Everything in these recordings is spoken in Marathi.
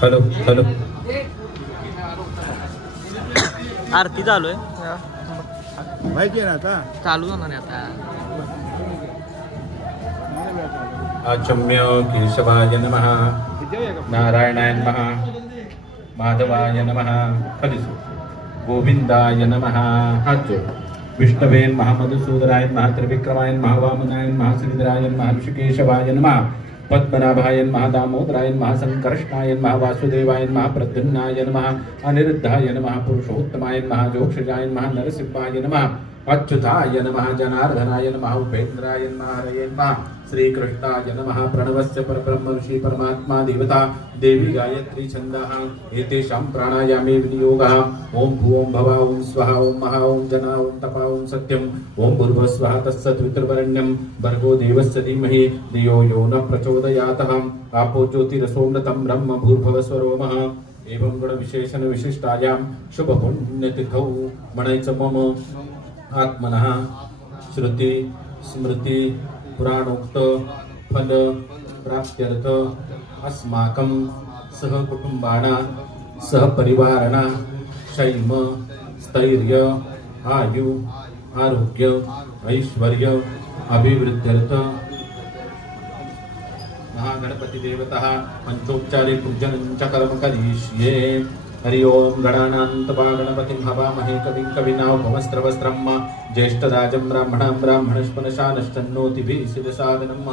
हॅलो हॅलो आरती चालू आहे माहिती आहे ना आता चालू होणार आहे आता आचम्य केशवाय नमः नारायणाय नमः माधवाय नमः हरिसु गोविंदाय नमः हाथ जोड़ विष्णवे नमः मधुसूदनाय नमः त्रिविक्रमाय नमः वामनाय नमः श्रीधराय नमः ऋषिकेशवाय नमः पद्मनाभाय नमः दामोदराय नमः संकर्षणाय नमः वासुदेवाय नमः प्रद्युम्नाय नमः अनिरुद्धाय नमः पुरुषोत्तमाय नमः जोक्षजाय नमः नरसिंहाय नमः अच्युताय नमः जनार्दनाय नमः उपेन्द्राय नमः हरये नमः श्रीकृष्णाय नमः प्रणवस्य परब्रह्म ऋषि परमात्मा देवता देवी गायत्री छन्दः एतेषां प्राणायामे विनियोगः ओम भूओं भवा ओम स्वहा ओम महा ओम जना ओम तपा ओम सत्यम ओम भूर्भुवः स्वः तत्सवितुर्वरेण्यं भर्गो देवस्य धीमहि धियो यो न प्रचोदयात् आपो ज्योतिरसोमृतं ब्रह्म भूर्भुवः स्वरोमः एवं गुण विशेषण विशिष्टायां शुभ पुण्यतिथौ म्हणायचं मम आत्मनः श्रुति स्मृति पुराणोक्त फल प्राप्त्यर्थ अस्माकं सहकुटुंबाना सहपरिवाराना शैम स्थैर्य आयु आरोग्य ऐश्वर्य अभिवृद्ध्यर्थ महागणपति देवता पंचोपचारे पूजनं च कर्म करिष्ये। हरि ओम गणानान्त्वा गणपतिं हवामहे कविं कविनामुपमस्त्रवस्त्रं ज्येष्ठराजं ब्राह्मणां ब्राह्मणस्पनशानश्चन्नोतिभिः सिद्धसादनम्।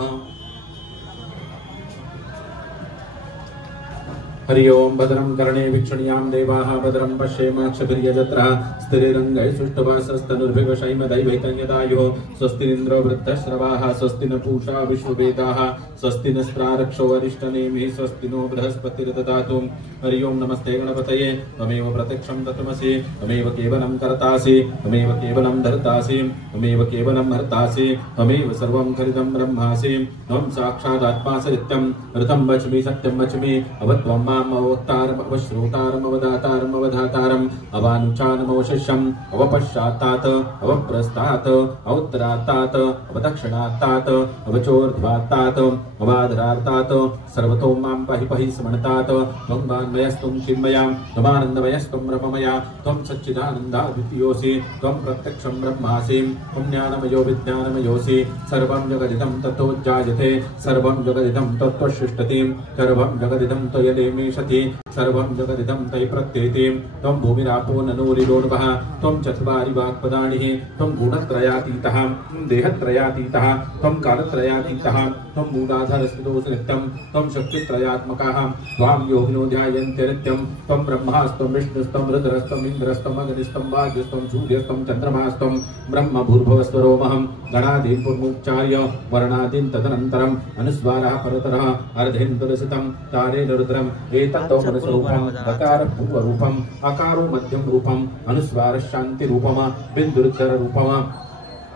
हरि ओम भद्रं कर्णे वीक्षणीयां देवाः भद्रं पश्येमाक्षभिर्यजत्रः स्थिरैरङ्गैः सुष्ठुवासस्तनुर्भिवशैमदैवैतन्यदायुः स्वस्ति इन्द्रो वृद्धश्रवाः स्वस्ति न पूषा विश्ववेदाः स्वस्ति नस्त्रारक्षो वरिष्ठनेमिः स्वस्ति नो बृहस्पतिर्दधातु। हरि ओम नमस्ते गणपतये त्वमेव प्रत्यक्षं तत्त्वमसि त्वमेव केवलं कर्तासि त्वमेव केवलं धर्तासि त्वमेव केवलं हर्तासि त्वमेव सर्वं खलिदं ब्रह्मासि त्वं साक्षादात्मा सत्यं ऋतं वच्मि सत्यं वच्मि अवत्वं अवतारम अवश्रोतारम अवदातारम अवधातारम अवानुचानमवशिष्यम अवपश्चात्तात अवप्रस्तात अवोत्तरात्तात अवदक्षिणात्तात अवचोर्ध्वात्तात अवाधरात्तात सर्वतो मां पहि पहि स्मरतात त्वं वाङ्मयस्त्वं चिन्मयां त्वमानन्दमयस्त्वं ब्रह्ममया त्वं सच्चिदानन्दाद्वितीयोऽसि त्वं प्रत्यक्षं ब्रह्मासि त्वं ज्ञानमयो विज्ञानमयोऽसि सर्वं जगदिदं ततो जायते सर्वं जगदिदं तत्त्वसृष्टति सर्वं जगदिदं त्वयदेमेशति सर्वं जगदिदं तयि प्रत्येति त्वं भूमिरापो ननोरिलोर्वः त्वं चत्वारि वाक्पदानिः त्वं गुणत्रयातीतः देहत्रयातीतः त्वं कालत्रयातीतः त्वं मूलाधारस्थितोऽसि नित्यं त्वं शक्तित्रयात्मकः त्वां योगिनो ध्यायन्ते नित्यं त्वं ब्रह्मास्त्वं विष्णुस्त्वं रुद्रस्त्वं इन्द्रस्त्वं अग्निस्त्वं वायुस्त्वं सूर्यस्त्वं चन्द्रमास्त्वं ब्रह्म भूर्भुवस्वरोमहं गणादीन् पूर्वोच्चार्य वर्णादीन् तदनन्तरम् अनुस्वारः परतरः अर्धेन तुलसितं तारेण रुद्रम् एतत्तो मनस्वरूपं गकार पूर्वरूपम् अकारो मध्यम रूपम् अनुस्वार शान्ति रूपम् बिन्दुरुद्धर रूपम्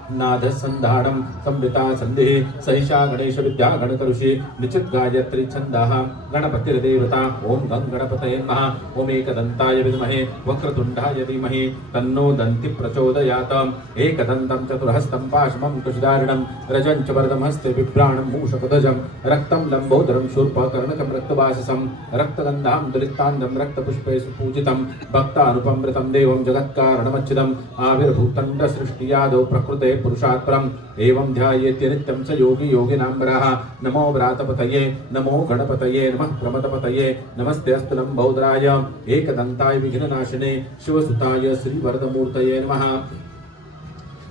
नाद संधारणं संवृता संदेह सहिषा गणेश विद्या गणकऋषि निचित गायत्री छंदाः गणपतिर्देवता ओम गं गणपतये नमः ओम एकदन्ताय विद्महे वक्रतुण्डाय धीमहि तन्नो दन्ति प्रचोदयात् एकदन्तं चतुर्हस्तं पाशमं कुशधारिणं रजं च वरदं हस्ते बिभ्राणं मूषकध्वजं रक्तं लम्बोदरं शूर्पकर्णकं रक्तवाससं रक्तगन्धां दुलितान्नं रक्तपुष्पेषु पूजितं भक्तानुपमृतं देवं जगत्कारणमच्युतम् आविर्भूतं सृष्टियादौ प्रकृते पुरुषात् परम् एवं ध्यायेत्य नित्यं च योगी योगिनाम्बरः नमो व्रातपतये नमो गणपतये नमः प्रमदपतये नमस्ते अस्तु लम्बोदराय एकदन्ताय विघ्ननाशिने शिवसुताय श्रीवरदमूर्तये नमः।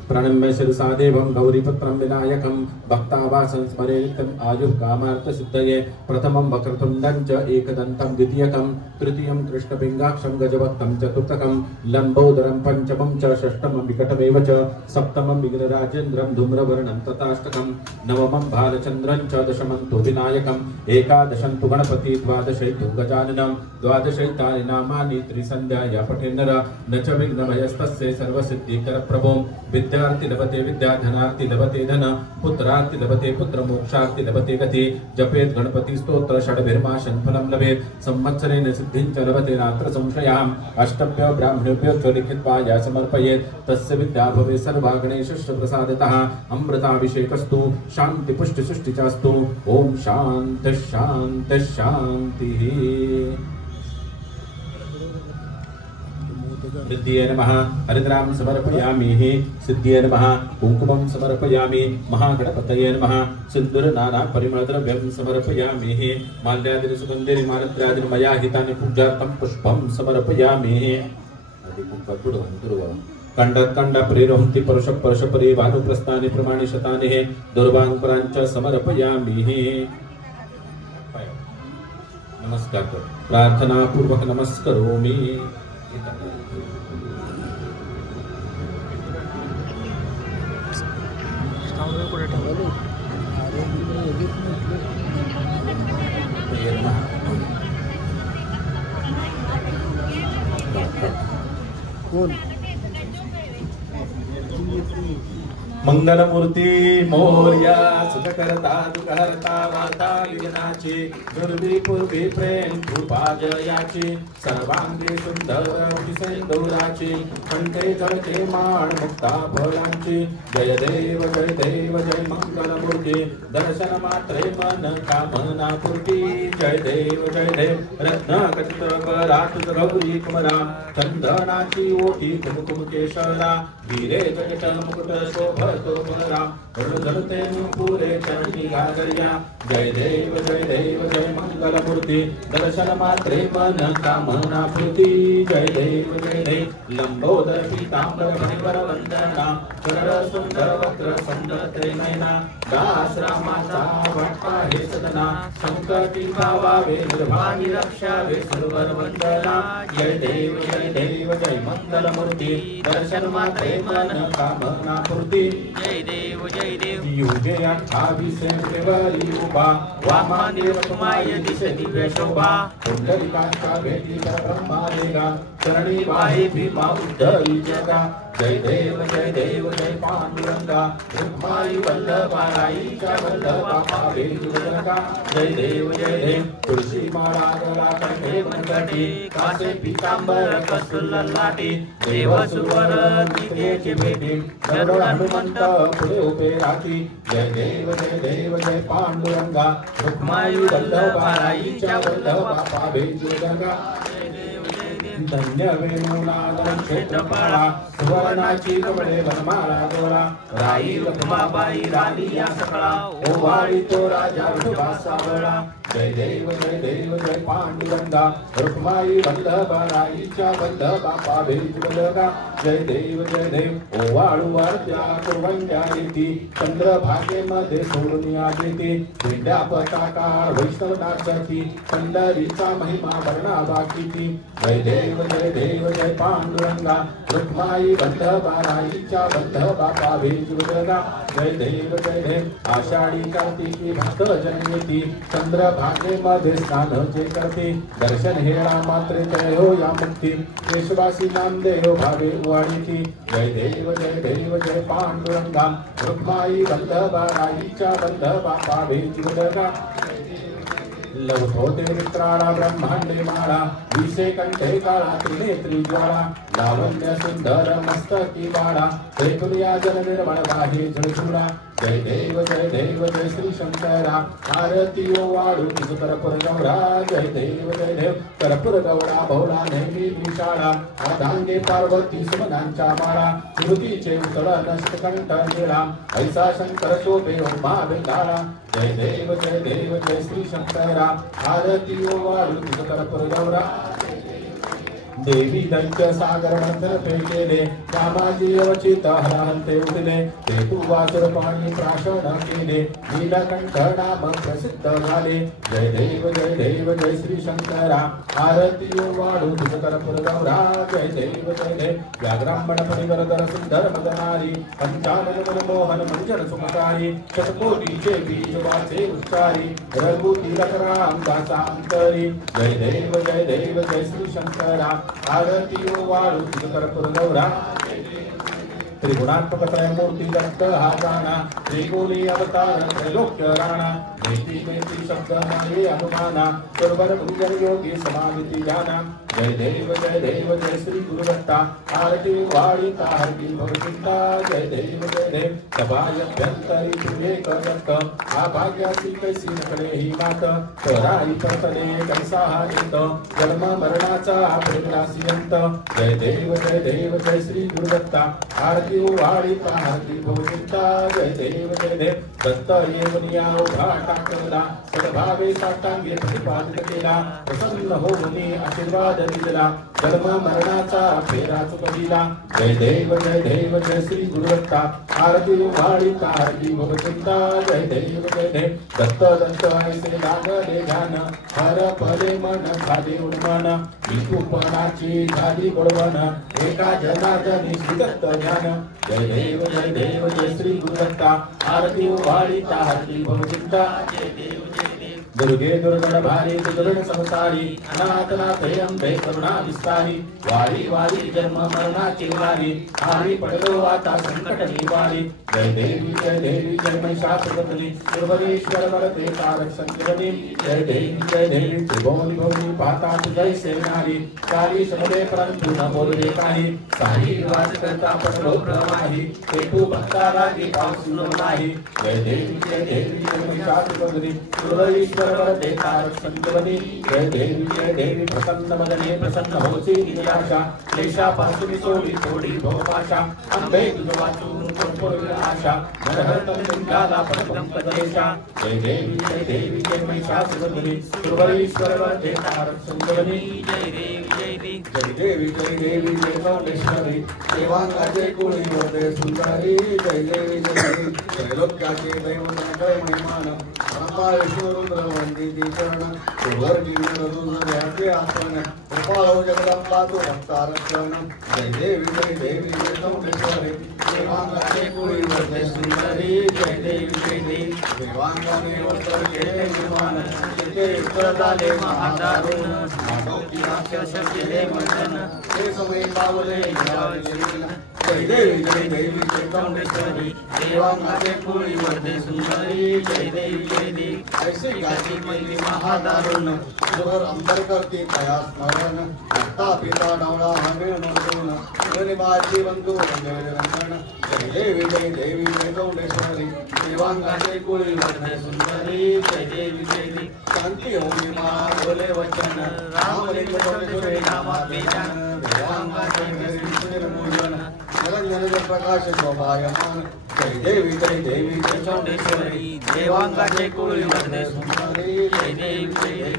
प्रणम्य शिरसा देवं गौरीपुत्रं विनायकं भक्तावासं स्मरे नित्यम् आयुः कामार्थसिद्धये प्रथमं वक्रतुण्डं च एकदन्तं द्वितीयकं तृतीयं कृष्णपिङ्गाक्षं गजवक्तं चतुर्थकं लम्बोदरं पञ्चमं च षष्ठमं विकटमेव च सप्तमं विघ्नराजेन्द्रं धूम्रवर्णं तथाष्टकं नवमं बालचन्द्रं च दशमं तु विनायकम् एकादशं तु गणपति द्वादशैतु गजाननं द्वादशैतानि नामानि त्रिसन्ध्याया पठेन्नर न च विघ्नभयस्तस्य सर्वसिद्धिकरप्रभो विद्या विद्यार्थी लभते विद्या धनार्थी लभते धन पुत्रार्थी लभते पुत्र मोक्षार्थी लभते गती जपेत गणपती स्तोत्र षड्भिर्माशन फलं लभेत संवत्सरेण सिद्धिं च लभते नात्र संशयाम् अष्टभ्य ब्राह्मणेभ्यो च लिखित्वा या समर्पयेत् तस्य विद्या भवे सर्वा गणेशस्य प्रसादतः अमृताभिषेकस्तु शान्ति पुष्टि सृष्टि चास्तु ओम शांति शांति शांतिः सिद्धिये नमः हरिद्रां समर्पयामि सिद्धिये नमः कुंकुमं समर्पयामि महागणपतये नमः सिन्दूर नाना परिमलद्रव्यं समर्पयामि माल्यादि सुगन्धिनि मालद्रादि मया हितानि पूजार्थं पुष्पं समर्पयामि कंड प्रेरोहन्ति परुष परुष परि भानुप्रस्थानि प्रमाणि शतानि दुर्वाङ्कुरांच समर्पयामि नमस्कार प्रार्थना पूर्वक नमस्करोमि कोण मंगलमूर्ती मोर्या सुखकर्ता दुःखहर्ता वार्ता विघ्नाची दुर्वी पूर्वी प्रेम कृपा जयाची सर्वांगी सुंदर सिंदुराची कंठे जळते माळ मुक्ता फळांची जय देव जय मंगलमूर्ती दर्शन मात्रे मन कामना पूर्ती जय देव रत्न कचित करात गौरी कुमरा चंदनाची ओटी कुमकुम केशरा वीरे जगत मुकुट शोभतो बलरा धरते पुरे चरणी गागर्या जय देव जय मंगलमूर्ती दर्शन मात्रे मन कामना पूर्ती जय देव लंबोदर पीतांबर मणिवर वंदना कर सुंदर वक्र सुंदर नयना दास रामाचा वाटपा हे सदना संकटी भावावे निर्भागी रक्षावे सर्वर वंदना जय देव जय मंगलमूर्ती दर्शन मात्रे मन कामना पूर्ती जय देव युगे 28 फेब्रुवारी उभा वामादेव तुमाय दिश दिव्य शोभा पुंडलिकांचा भेटी ब्रह्मादेगा चरणी वाहे भीमा उद्धरी जगा जय देव जय पांडुरंगा रुक्माई वल्लभा राईच्या वल्लभा पावे जुगलका जय देव तुळशी माळा गळा कंठे मनगटी कासे पीतांबर कस्तुर ललाटी देव सुवर तिथेचे भेटी गरुड हनुमंत पुढे उभे राहती जय देव जय पांडुरंगा रुक्माई वल्लभा राईच्या वल्लभा पावे जुगलका धन्य वेणूनादन क्षेत्रफळा सुवर्णाची कमळे वनमाळा दोरा राई रखमाबाई राणी या सकळा ओवाळी तो राजा विठोबा सावळा जय देव जय पांडुरंगा रुक्माई वल्लभा राईच्या वल्लभा पावे जुगलगा जय देव ओवाळू वारत्या कुरवंड्या येती चंद्रभागेमध्ये सोडून या देते भेंड्या पताका वैष्णव नाचती पंढरीचा महिमा वर्णा बाकीती जय देव जय पांडुरंगा रुक्माई वल्लभा राईच्या वल्लभा पावे जुगलगा जय देव आषाढी कार्तिकी भक्त जन्मेती चंद्रभागेमध्ये स्नान जे करते दर्शन हेळा मात्रे जय हो या मुक्ती केशवासी नामदेव भावे उवाळीती जय देव जय पांडुरंगा रुक्माई वल्लभा राईच्या वल्लभा पावे जुगलगा लवथोते मित्राला ब्रह्मांडे माळा विषे कंठे काळा त्रिनेत्री ज्वाळा लावण्य सुंदर मस्तकी बाळा जयकुर्या जन निर्मळ वाहे झुळझुळा जय देव जय श्री शंकरा आरती ओवाळू तुझ कर्पूर गौरा जय देव कर्पूर गौरा भोळा नेहमी विशाळा अर्धांगे पार्वती सुमनांच्या माळा स्मृतीचे उतळ नष्टकंठ निळा ऐसा शंकर शोभे उमा बेंगाळा जय देव जय श्री शंकरा आरती ओवाळू तुझ कर्पूर गौरा देवी दैत्य सागर मंथन पेकेले कामाजी अवचित हरांते उठले ते तू वासुर पाणी प्राशन केले नीलकंठ नाम प्रसिद्ध झाले जय देव जय श्री शंकरा आरती वाढू तुझ कर्पूर गौरा जय देव या ब्राह्मण परिवरदर सुंदर मदनारी पंचानन मनमोहन मंजन सुमकारी शतकोटीचे बीज वाचे उच्चारी रघुती रघुराम दासा अंतरी जय देव जय श्री शंकरा आरती वाळू तुझ कर्पूर गौरा त्रिगुणात्मक त्रयमूर्ति दत्त हा गाना त्रिगुणी अवतार त्रैलोक्य राणा मेती मेती शब्द माये अनुमाना सर्वर भुजन योगी समाधि ज्ञाना जय देव जय श्री गुरुदत्ता आरती वाणी तारती भवचिंता जय देव सभाभ्यंतरी तुझे करत आभाग्यासी कैसी नकडे ही मात तराई परतले कैसा हा नित जन्म मरणाचा प्रेमरासी अंत जय देव जय श्री गुरुदत्ता आरती वाणी तारती भवचिंता जय देव दत्त येवनिया उभा टाकला सद्भावे साष्टांगे प्रतिपादित केला प्रसन्न होऊनी आशीर्वाद दिला जन्म मरणाचा फेरा चुकविला जय देव जय श्री गुरुदत्ता आरती वाणी तारती भवचिंता जय देव दत्त ऐसे लागले ध्यान हर पदे मन झाले उन्मन विकुपणाची झाली गोडवण एका जनाजनी श्री दत्त ज्ञान जय देव जय श्री गुरुदत्ता आरती वाणी तारती भवचिंता जय देव दुर्गे दुर्गण भारी दुर्गण संसारी अनाथ नाथ अंबे करुणा विस्तारी वारी वारी जन्म मरणाची वारी आरी पडलो आता संकट निवारी जय देवी जय महिषासुरमर्दिनी सुरवरेश्वर वरदे तारक संजीवनी जय देवी त्रिभुवनी भुवनी पाहता तुझै सेनारी सारी शब्दे परंतु न बोलले काही सारी वाच करता पडलो प्रवाही तेतू भक्ताला की पावसून नाही जय देवी जय महिषासुरमर्दिनी सुरवरेश्वर वरदे तारक संजीवनी जय देवी प्रसन्न मदने प्रसन्न होसी निराशा क्लेशापासून सोडी थोडी भवपाशा अंबे तुझ वाचून कोणकोण आशा नरहतन लिंगाला पदपंकदेशा जय देवी जय महिषासुरमर्दिनी सुरवरेश्वर वरदे तारक संजीवनी जय देवी जय गौडेश्वरी देवांगाचे कुळी वरदे सुंदरी जय देवी त्रैलोक्याचे दैवत जय महिमान ब्रह्मा विष्णू रुद्र वंदिती चरण सुवर गिरिवर दुर्याचे आसन कृपालो जगदंबा तू भक्तारक्षण जय देवी जय गौडेश्वरी देवांगाचे कुळी वरदे सुंदरी जय देवी देवांगाने वस्त्र केले निर्माण तिथे उत्तर झाले महादारुण माधवची राक्षस केले मंथन ते समय पावले जय देवी जय गौडेश्वरी देवांगाचे कुळी वरदे सुंदरी जय देवी ऐसे गाती मैली महादारुण जोर अंबर करती तया स्मरण माता पिता नवला हमें नंदन गणिमाची बंधू रंगन जय देवी जय गौडेश्वरी देवांगाचे कुळी वरदे सुंदरी जय देवी शांती होगी मा बोले वचन राम लिंग गौडेश्वरी नामा बेजान देवांगाचे निर्मूलन निरंजन प्रकाश शोभायमान जय देवी जय गौडेश्वरी देवांगाचे कुळी वरदे सुंदरी जय देवी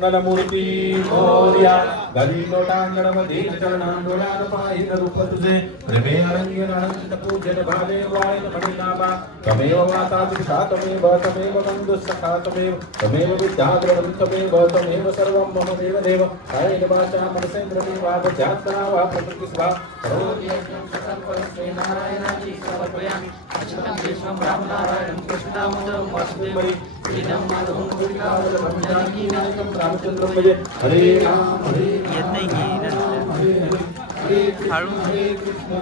मंगलमूर्ती मोर्या गली लोटांगणमध्ये चरणांडोळ्यात पाहिलं रूप तुझे प्रेमे अरंगण अनंत पूजन भाले वाळीन मणिनामा तमेव माता पिता तमेव बंधु सखा तमेव विद्याद्रवं तमेव सर्वं मम देव कायेन वाचा मनसेन्द्रियं वा बुद्ध्यात्मना वा प्रकृतिस्वा करोमि यज्ञं सकलं परस्मै नारायणाची समर्पयामि अच्युतं केशवं रामनारायणं कृष्णामृतं वासुदेवं श्रीराम माधवं गोविन्दं जानकी नायकं रामचंद्रं भजे हरे राम येत नाही की हरे कृष्ण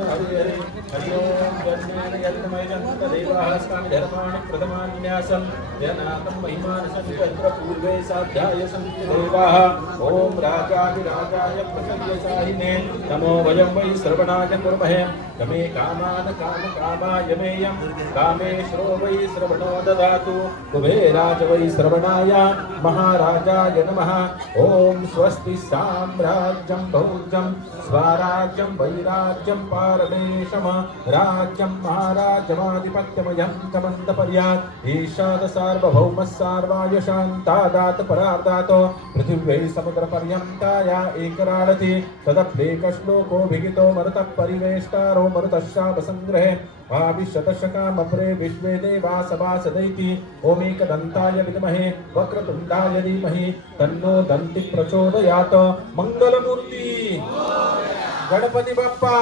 हरे हरे हरि ओम ज्ञान यज्ञमय देवास्तानि धर्माणि प्रथमान्यासं जनातं महिमान संकल्प पूर्वे साध्याय सन्ति देवाः ओम राजाधिराजाय प्रसन्नसाहिने नमो वयं वै श्रवणाय कुर्महे यमे कामान कामकामाय मेयं कामेश्वरो वै श्रवणो ददातु कुबेराज वै श्रवणाय महाराजाय नमः ओम स्वस्ति साम्राज्यं भौज्यं स्वराज्यं वैराज्यं पारमेशम राज्यं महाराजमाधिपत्यमयं कमन्दपर्यात् ईशाद सार्वभौमः सार्वाय शान्तादात परार्दात पृथिव्यै समुद्रपर्यन्ताया एकराळति तदप्येकश्लोको भिगितो मरुतः परिवेष्टारो मरुतश्शापसङ्ग्रहे आविशतशकामप्रे विश्वे देवा सभासदैति ओमेकदन्ताय विद्महे वक्रतुण्डाय धीमहि तन्नो दन्ति प्रचोदयात् मंगलमूर्ती गणपती बाप्पा